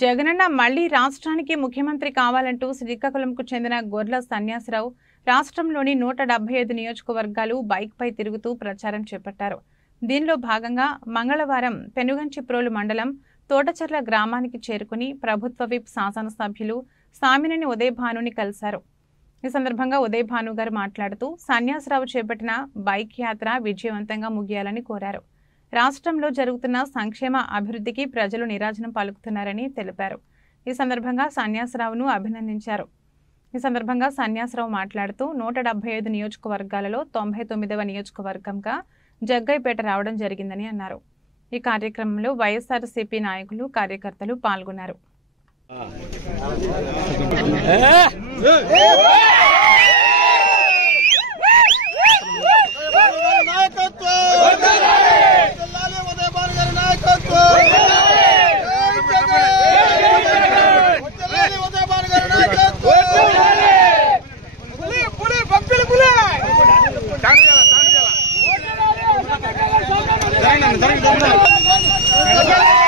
జగనన్న మళ్లీ రాష్ట్రానికి ముఖ్యమంత్రి కావాలంటూ శ్రీకాకుళంకు చెందిన గొర్ల సన్యాసరావు రాష్ట్రంలోని 175 నియోజకవర్గాలు బైక్పై తిరుగుతూ ప్రచారం చేపట్టారు. దీనిలో భాగంగా మంగళవారం పెనుగంచిప్రోలు మండలం తోటచర్ల గ్రామానికి చేరుకుని ప్రభుత్వ విప్ శాసనసభ్యులు సామినేని ఉదయభానుని కలిశారు. ఈ సందర్భంగా ఉదయభాను గారు మాట్లాడుతూ సన్యాసరావు చేపట్టిన బైక్ యాత్ర విజయవంతంగా ముగియాలని కోరారు. రాష్ట్రంలో జరుగుతున్న సంక్షేమ అభివృద్ధికి ప్రజలు నీరాజనం పలుకుతున్నారని తెలిపారు. ఈ సందర్భంగా సన్యాసరావును అభినందించారు. ఈ సందర్భంగా సన్యాసరావు మాట్లాడుతూ 175 నియోజకవర్గాలలో 99వ నియోజకవర్గంగా జగ్గయ్యపేట రావడం జరిగిందని అన్నారు. ఈ కార్యక్రమంలో వైఎస్ఆర్సీపీ నాయకులు, కార్యకర్తలు పాల్గొన్నారు. Jangan